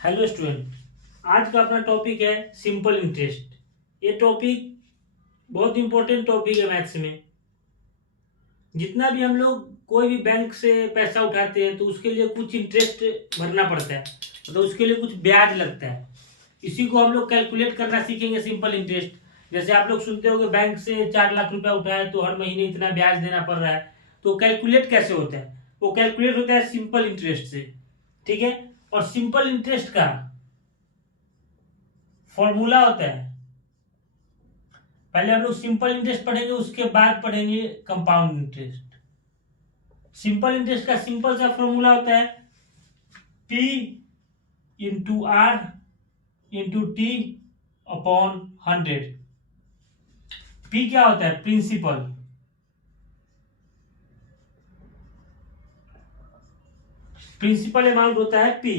Hello student. आज का अपना टॉपिक है सिंपल इंटरेस्ट। ये टॉपिक बहुत इंपॉर्टेंट टॉपिक है मैथ्स में। जितना भी हम लोग कोई भी बैंक से पैसा उठाते हैं तो उसके लिए कुछ इंटरेस्ट भरना पड़ता है, मतलब उसके लिए कुछ ब्याज लगता है। इसी को हम लोग कैलकुलेट करना सीखेंगे, सिंपल इंटरेस्ट। जैसे आप लोग सुनते होंगे बैंक से 4 लाख रुपया उठाए तो हर महीने इतना ब्याज देना पड़ रहा है। तो कैलकुलेट कैसे होता है? वो कैलकुलेट होता है सिंपल इंटरेस्ट से। ठीक है। और सिंपल इंटरेस्ट का फॉर्मूला होता है, पहले हम लोग सिंपल इंटरेस्ट पढ़ेंगे, उसके बाद पढ़ेंगे कंपाउंड इंटरेस्ट। सिंपल इंटरेस्ट का सिंपल सा फॉर्मूला होता है P into R into T upon 100। P क्या होता है? प्रिंसिपल। प्रिंसिपल अमाउंट होता है P।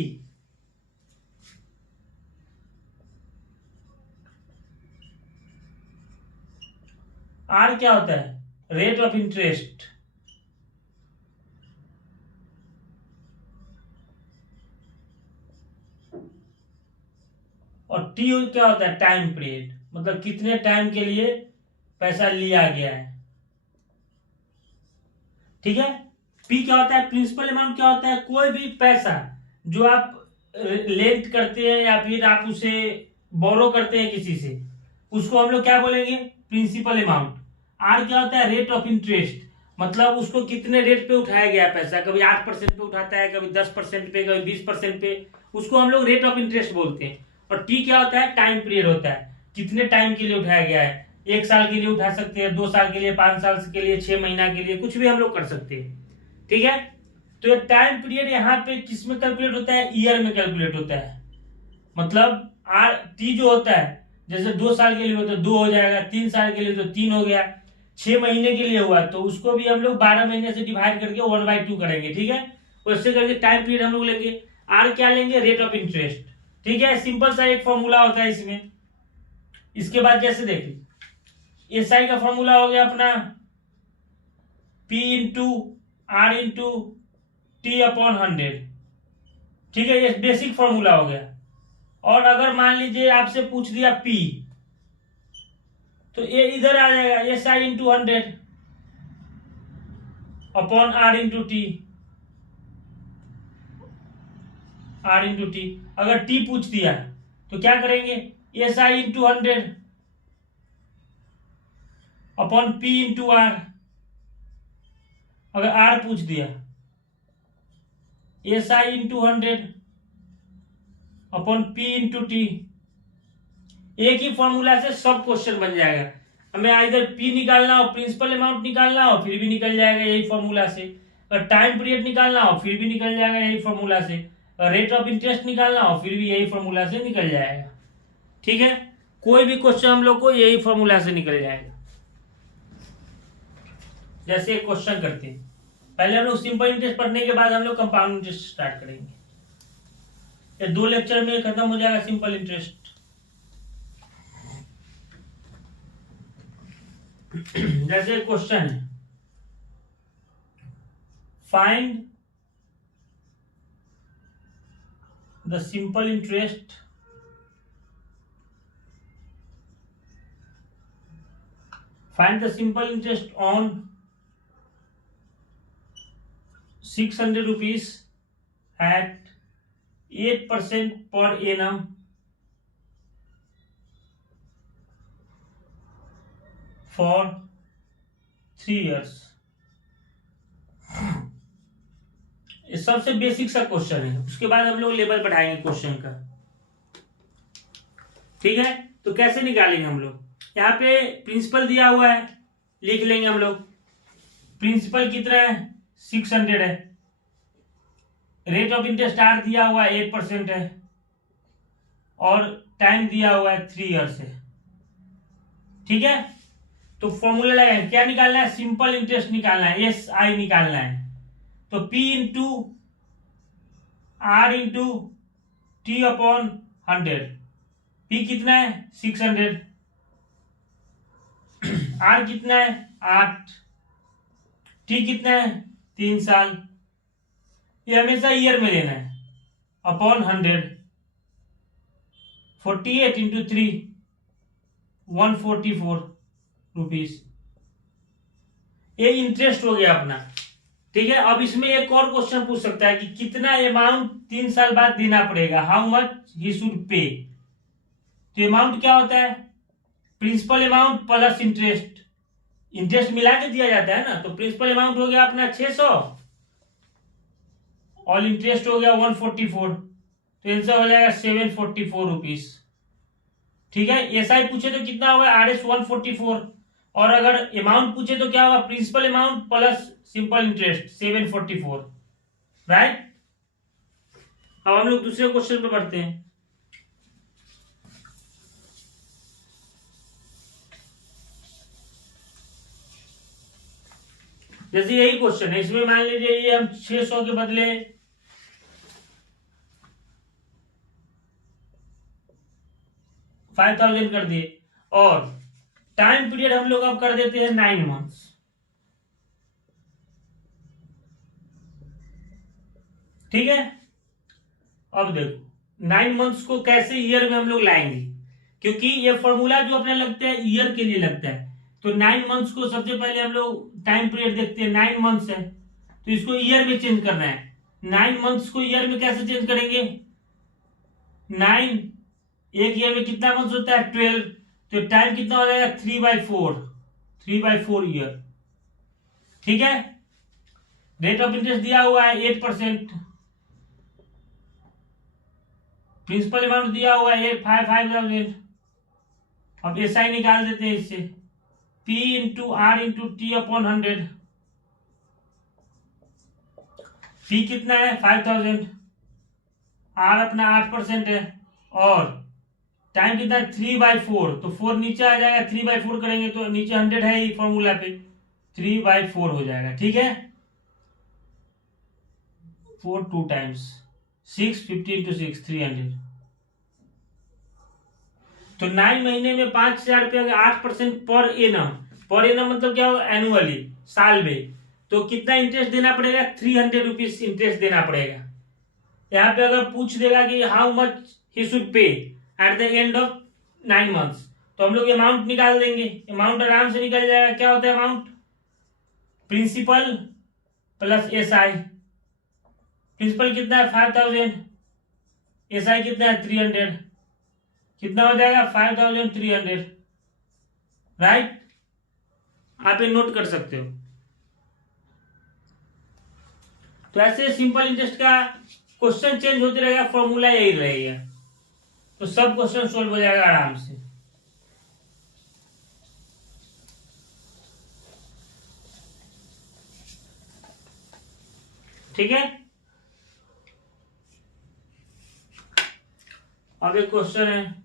R क्या होता है? Rate of interest. और T क्या होता है? टाइम पीरियड, मतलब कितने टाइम के लिए पैसा लिया गया है। ठीक है। P क्या होता है? प्रिंसिपल अमाउंट क्या होता है? कोई भी पैसा जो आप लेंट करते हैं या फिर आप उसे बोरो करते हैं किसी से, उसको हम लोग क्या बोलेंगे? Principal amount. आर क्या होता है? रेट ऑफ इंटरेस्ट, मतलब उसको कितने रेट पे उठाया गया पैसा, कभी 8% पे उठाता है, कभी 10% पे, कभी 20% पे, उसको हम लोग रेट ऑफ इंटरेस्ट बोलते हैं। और टी क्या होता है? टाइम पीरियड होता है, कितने टाइम के लिए उठाया गया है। 1 साल के लिए उठा सकते हैं, 2 साल के लिए, 5 साल के लिए, 6 महीना के लिए, कुछ भी हम लोग कर सकते हैं। ठीक है। तो ये टाइम पीरियड यहाँ पे किसमें कैलकुलेट होता है? ईयर में कैलकुलेट होता है। मतलब आर टी जो होता है, जैसे 2 साल के लिए हो तो 2 हो जाएगा, 3 साल के लिए तो 3 हो गया, 6 महीने के लिए हुआ तो उसको भी हम लोग 12 महीने से डिवाइड करके 1/2 करेंगे। ठीक है। उससे करके टाइम पीरियड हम लोग लेंगे। आर क्या लेंगे? Rate of interest. ठीक है। सिंपल सा एक फॉर्मूला होता है इसमें। इसके बाद जैसे देखिए, एस आई का फॉर्मूला हो गया अपना P into R into T upon 100। ठीक है, ये बेसिक फॉर्मूला हो गया। और अगर मान लीजिए आपसे पूछ दिया P, तो ये इधर आ जाएगा, S I into 100 upon R into T. R into T. अगर टी पूछ दिया तो क्या करेंगे? S I into 100 upon P into R. अगर आर पूछ दिया, S I into 100 upon P into T. एक ही फॉर्मूला से सब क्वेश्चन बन जाएगा। हमें इधर पी निकालना हो, प्रिंसिपल अमाउंट निकालना हो, फिर भी निकल जाएगा यही फॉर्मूला से। अगर टाइम पीरियड निकालना हो फिर भी निकल जाएगा यही फॉर्मूला से। रेट ऑफ इंटरेस्ट निकालना हो फिर भी यही फॉर्मूला से निकल जाएगा। ठीक है। कोई भी क्वेश्चन हम लोग को यही फॉर्मूला से निकल जाएगा। जैसे एक क्वेश्चन करते हैं, पहले हम लोग सिंपल इंटरेस्ट पढ़ने के बाद हम लोग कंपाउंड इंटरेस्ट स्टार्ट करेंगे। ये 2 लेक्चर में खत्म हो जाएगा सिंपल इंटरेस्ट। जैसे क्वेश्चन है, find the simple interest on 600 rupees at 8% per annum for 3 years। ये सबसे बेसिक सा क्वेश्चन है, उसके बाद हम लोग लेवल बढ़ाएंगे क्वेश्चन का। ठीक है। तो कैसे निकालेंगे हम लोग? यहाँ पे प्रिंसिपल दिया हुआ है, लिख लेंगे हम लोग। प्रिंसिपल कितना है? 600 है। रेट ऑफ इंटरेस्ट आर दिया हुआ है 8% है, और टाइम दिया हुआ है 3 ईयर्स है। ठीक है। तो फॉर्मूला लगाएंगे, क्या निकालना है? सिंपल इंटरेस्ट निकालना है, एस आई निकालना है। तो P into R into T upon 100। P कितना है? 600। आर कितना है? 8। टी कितना है? 3 साल। ये हमेशा ईयर में लेना है, अपॉन 100। 48 into 3 144 rupees. ये इंटरेस्ट हो गया अपना। ठीक है, अब इसमें एक और क्वेश्चन पूछ सकता है कि कितना अमाउंट 3 साल बाद देना पड़ेगा, how much he should pay. तो अमाउंट क्या होता है, principal amount plus interest, interest मिला के दिया जाता है ना। तो प्रिंसिपल अमाउंट हो गया अपना 600 और इंटरेस्ट हो गया 144, तो आंसर हो जाएगा 744 रुपीज। ठीक है, एसआई पूछे तो कितना होगा, आरएस 144, और अगर अमाउंट पूछे तो क्या होगा, principal amount plus simple interest 744, right. अब हम लोग दूसरे क्वेश्चन पे बढ़ते हैं। जैसे यही क्वेश्चन है, इसमें मान लीजिए ये हम 600 के बदले 5000 कर दिए, और टाइम पीरियड हम लोग अब कर देते हैं 9 मंथ्स। ठीक है, अब देखो 9 मंथ्स को कैसे ईयर में हम लोग लाएंगे, क्योंकि ये फॉर्मूला जो अपने लगता है ईयर के लिए लगता है। तो 9 मंथ्स को सबसे पहले हम लोग टाइम पीरियड देखते हैं, 9 मंथ्स है तो इसको ईयर में चेंज करना है। 9 मंथ्स को ईयर में कैसे चेंज करेंगे, 9, एक ईयर में कितना मंथ्स होता है 12, तो टाइम कितना हो जाएगा 3/4, 3/4 ईयर। ठीक है, रेट ऑफ इंटरेस्ट दिया हुआ है 8%, प्रिंसिपल अमाउंट दिया हुआ है 5000। अब एसआई निकाल देते हैं इससे, P into R into T upon 100। P कितना है 5000, आर अपना 8% है, और टाइम कितना है 3/4, तो 4 नीचे आ जाएगा, 3/4 करेंगे तो नीचे 100 है ही फॉर्मूला पे, 3/4 हो जाएगा। ठीक है, 4 2 टाइम्स 6, 50 इंटू 6 300। तो 9 महीने में 5000 रुपये, 8% पर एनम मतलब क्या होगा, एनुअली, साल में। तो कितना इंटरेस्ट देना पड़ेगा, 300 रुपीज इंटरेस्ट देना पड़ेगा। यहाँ पे अगर पूछ देगा कि how much he should pay at the end of 9 months, तो हम लोग अमाउंट निकाल देंगे, अमाउंट आराम से निकल जाएगा। क्या होता है amount, principal plus SI. Principal कितना है 5000, एसआई कितना है 300, कितना हो जाएगा 5300, राइट। आप ये नोट कर सकते हो। तो ऐसे सिंपल इंटरेस्ट का क्वेश्चन चेंज होते रहेगा, फॉर्मूला यही रहेगा, तो सब क्वेश्चन सोल्व हो जाएगा आराम से। ठीक है, अब एक क्वेश्चन है,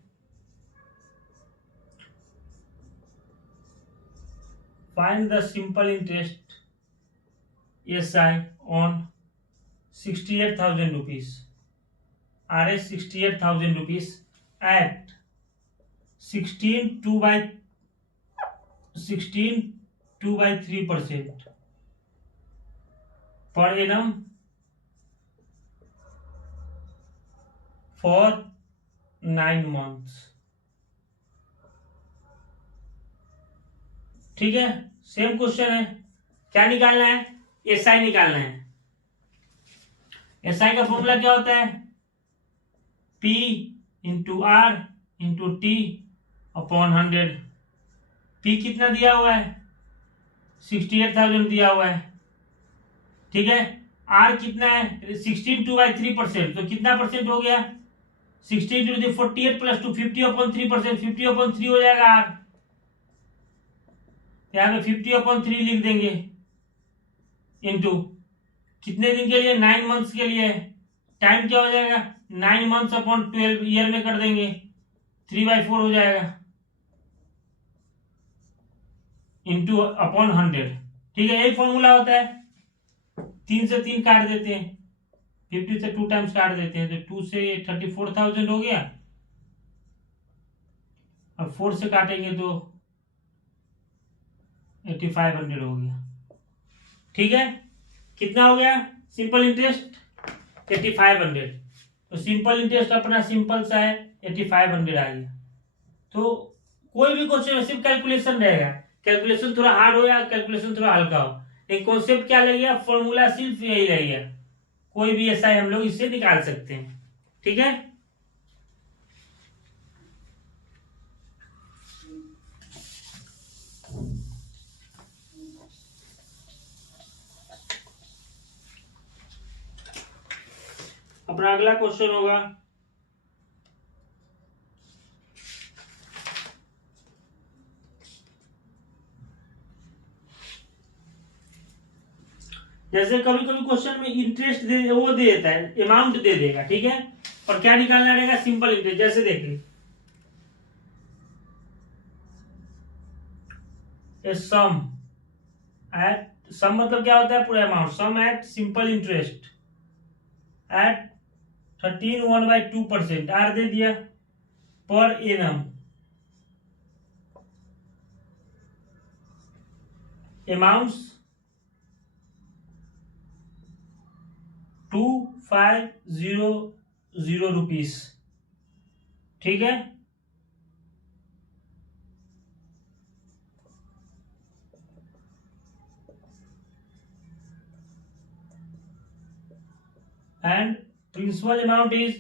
find the simple interest SI on 68,000 rupees, RS 68,000 rupees at 16/3% per annum for 9 months. ठीक है, सेम क्वेश्चन है, क्या निकालना है, एसआई निकालना है। एसआई का फॉर्मूला क्या होता है, P into R into T upon 100। P कितना दिया हुआ है 68,000 दिया हुआ है। ठीक है, R कितना है 16 2/3%, तो कितना परसेंट हो गया 16 टू 48 प्लस 2 50/3%, 50/3 हो जाएगा R। यहाँ पे 50/3 लिख देंगे, इंटू कितने दिन के लिए 9 मंथ्स के लिए, टाइम क्या हो जाएगा 9 मंथ्स अपॉन 12 ईयर में कर देंगे, 3/4 हो जाएगा, इंटू अपॉन 100। ठीक है, यही फॉर्मूला होता है। 3 से 3 काट देते हैं, 50 से 2 टाइम्स काट देते हैं, तो 2 से 34,000 हो गया, अब 4 से काटेंगे तो 8500 हो गया। ठीक है, कितना हो गया सिंपल इंटरेस्ट 8500, तो तो सिंपल इंटरेस्ट अपना सिंपल सा है 8500 आ गया। तो कोई भी क्वेश्चन सिर्फ कैलकुलेशन रहेगा, कैलकुलेशन थोड़ा हार्ड हो या कैलकुलेशन थोड़ा हल्का हो, एक कॉन्सेप्ट क्या लगेगा, फॉर्मूला सिर्फ यही रहेगा, कोई भी ऐसा है हम लोग इससे निकाल सकते हैं। ठीक है, अपना अगला क्वेश्चन होगा जैसे कभी कभी क्वेश्चन में इंटरेस्ट दे वो दे देता है, अमाउंट दे देगा, ठीक है, और क्या निकालना रहेगा, सिंपल इंटरेस्ट। जैसे देखिए सम एट, सम मतलब क्या होता है, पूरा amount, sum at simple interest at 13.1/2% R दे दिया पर एनम, अमाउंट्स 2500 रुपीस। ठीक है, and principal amount is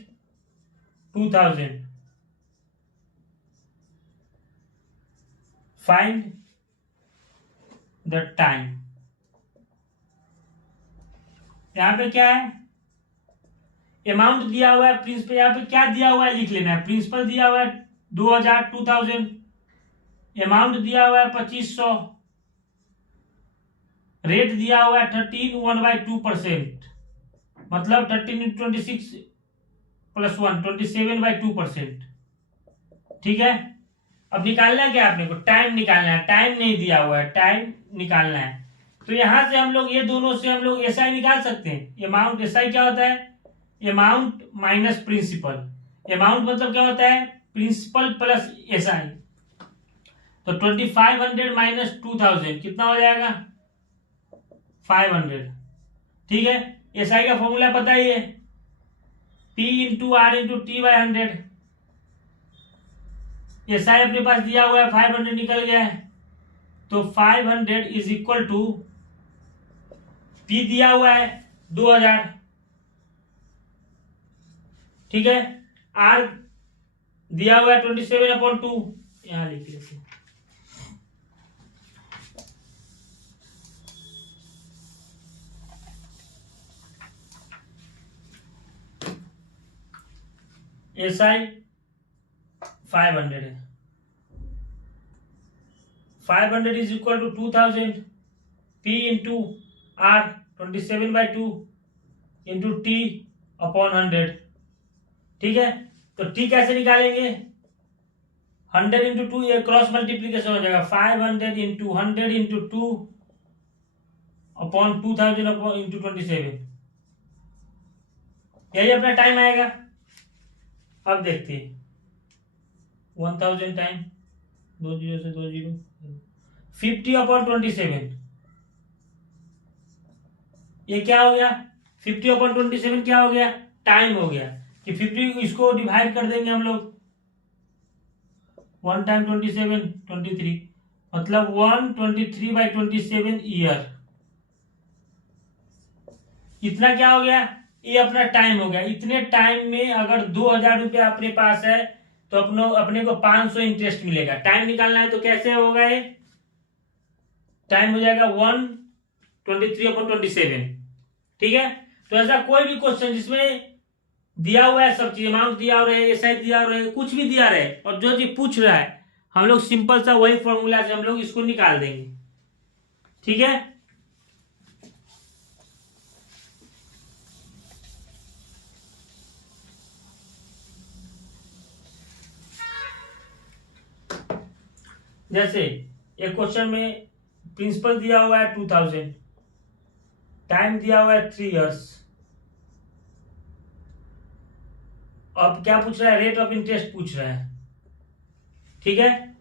2000. Find the time. यहां पे क्या है, अमाउंट दिया हुआ है, प्रिंसिपल यहां पे क्या दिया हुआ है लिख लेना है, प्रिंसिपल दिया हुआ है 2000, अमाउंट दिया हुआ है 2500, रेट दिया हुआ है 13.1/2%, मतलब 13 × 26 + 1 27/2%। ठीक है, अब निकालना है क्या आपने को, टाइम निकालना है, टाइम नहीं दिया हुआ है, टाइम निकालना है। तो यहां से हम लोग ये दोनों से हम लोग एसआई निकाल सकते हैं। अमाउंट एसआई क्या होता है, अमाउंट माइनस प्रिंसिपल, अमाउंट मतलब क्या होता है, प्रिंसिपल प्लस एसआई। तो 2500 माइनस 2000 कितना हो जाएगा, 500। ठीक है, एसआई का फॉर्मूला पता ही है, P × R × T/100। एसआई अपने पास दिया हुआ है 500 निकल गया है, तो 500 इज इक्वल टू, P दिया हुआ है 2000, ठीक है, R दिया हुआ है 27/2, यहां लिख लेते हैं। एसआई 500 है, 500 is equal to 2000, P × R 27/2 × T/100। ठीक है, तो T कैसे निकालेंगे, 100 × 2, ये क्रॉस मल्टीप्लीकेशन हो जाएगा, 500 × 100 × 2/2000 × 27, यही अपना टाइम आएगा। अब देखते हैं 1000 टाइम 20 से 20 50/27, ये क्या हो गया, 50/27 क्या हो गया, टाइम हो गया, कि 50 इसको डिवाइड कर देंगे हम लोग, 1 टाइम 27 23, मतलब 123/27 ईयर। इतना क्या हो गया, ये अपना टाइम हो गया। इतने टाइम में अगर 2000 रुपया अपने पास है तो अपने को 500 इंटरेस्ट मिलेगा। टाइम निकालना है तो कैसे होगा, ये टाइम हो जाएगा 123/27। ठीक है, तो ऐसा कोई भी क्वेश्चन जिसमें दिया हुआ है सब चीज, अमाउंट दिया हुआ है, एसआई दिया हुआ है, कुछ भी दिया रहे और जो चीज पूछ रहा है, हम लोग सिंपल सा वही फॉर्मूला से हम लोग इसको निकाल देंगे। ठीक है, जैसे एक क्वेश्चन में प्रिंसिपल दिया हुआ है 2000, टाइम दिया हुआ है 3 इयर्स, अब क्या पूछ रहा है, रेट ऑफ इंटरेस्ट पूछ रहा है। ठीक है,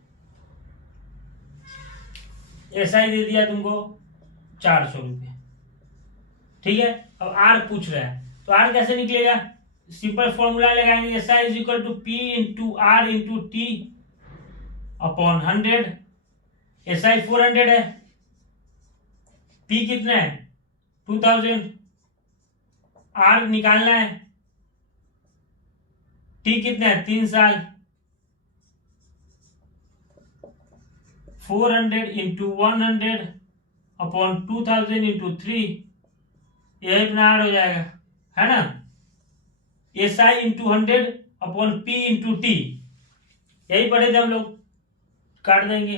एसआई दे दिया तुमको 400 रुपये। ठीक है, अब आर पूछ रहा है, तो आर कैसे निकलेगा, सिंपल फॉर्मूला लगाएंगे, S I is equal to P into R into T upon 100। S I 400 है, पी कितना है 2000, आर निकालना है, टी कितना है 3 साल, 400 इंटू 100 अपॉन 2000 इंटू 3, यही अपना आर हो जाएगा, है ना। S I into 100 upon P into T, यही पढ़े थे हम लोग, काट देंगे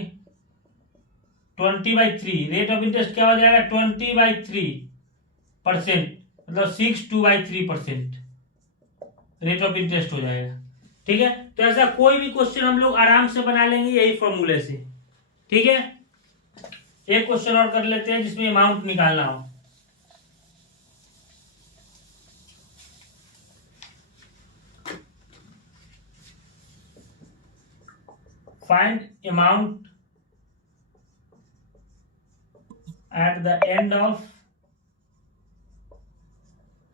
20/3। रेट ऑफ इंटरेस्ट क्या हो जाएगा 20/3%, मतलब 62/3% रेट ऑफ इंटरेस्ट हो जाएगा। ठीक है, तो ऐसा कोई भी क्वेश्चन हम लोग आराम से बना लेंगे यही फॉर्मूले से। ठीक है, एक क्वेश्चन और कर लेते हैं जिसमें अमाउंट निकालना हो। Find amount at the end of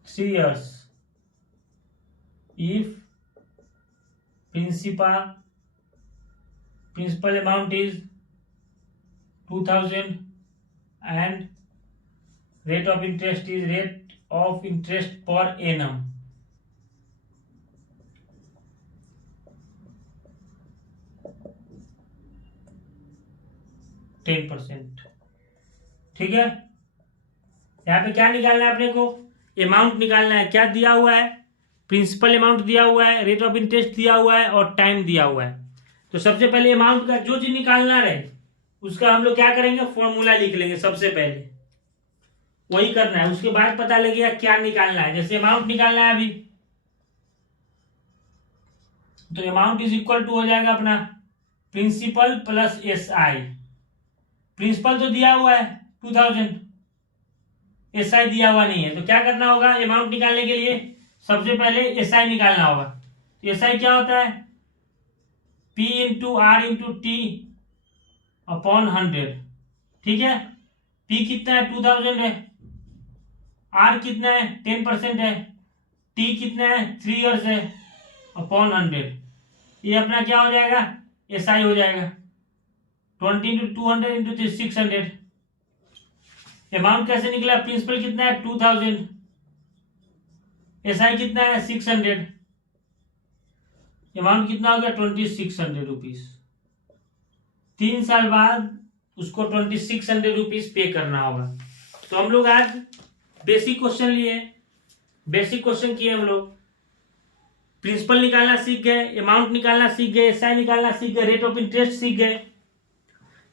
3 years if principal amount is 2000 and rate of interest is rate of interest per annum। %10। ठीक है, यहाँ पे क्या निकालना है अपने को, अमाउंट निकालना है। क्या दिया हुआ है, प्रिंसिपल अमाउंट दिया हुआ है, रेट ऑफ इंटरेस्ट दिया हुआ है और टाइम दिया हुआ है। तो सबसे पहले अमाउंट का जो चीज निकालना रहे उसका हम लोग क्या करेंगे, फॉर्मूला लिख लेंगे सबसे पहले, वही करना है। उसके बाद पता लगेगा क्या निकालना है। जैसे अमाउंट निकालना है अभी, तो अमाउंट इज इक्वल टू हो जाएगा अपना principal plus S I. Principal तो दिया हुआ है 2000, एस आई दिया हुआ नहीं है, तो क्या करना होगा अमाउंट निकालने के लिए, सबसे पहले एस आई निकालना होगा। तो एस आई क्या होता है, P into R into T upon 100। ठीक है, पी कितना है 2000 है, आर कितना है 10% है, टी कितना है 3 ईयर्स है अपॉन 100। ये अपना क्या हो जाएगा, एस आई हो जाएगा 20 इंटू 200 इंटू 600। अमाउंट कैसे निकला, प्रिंसिपल कितना है 2000, एस आई कितना है 600, अमाउंट कितना हो गया 2600 रुपीज। 3 साल बाद उसको 2600 रुपीज पे करना होगा। तो हम लोग आज बेसिक क्वेश्चन लिए, बेसिक क्वेश्चन किए हम लोग, प्रिंसिपल निकालना सीख गए, अमाउंट निकालना सीख गए, एस आई निकालना सीख गए, रेट ऑफ इंटरेस्ट सीख गए।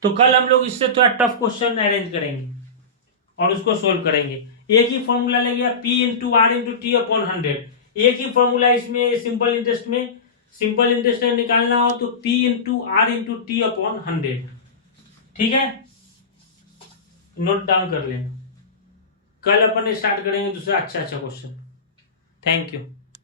तो कल हम लोग इससे थोड़ा टफ क्वेश्चन अरेंज करेंगे और उसको सोल्व करेंगे। एक ही फॉर्मूला लेंगे, P into R into T upon 100, एक ही फॉर्मूला इसमें सिंपल इंटरेस्ट में। सिंपल इंटरेस्ट में निकालना हो तो P into R into T upon 100। ठीक है, नोट डाउन कर लें, कल अपन स्टार्ट करेंगे दूसरा अच्छा क्वेश्चन। Thank you.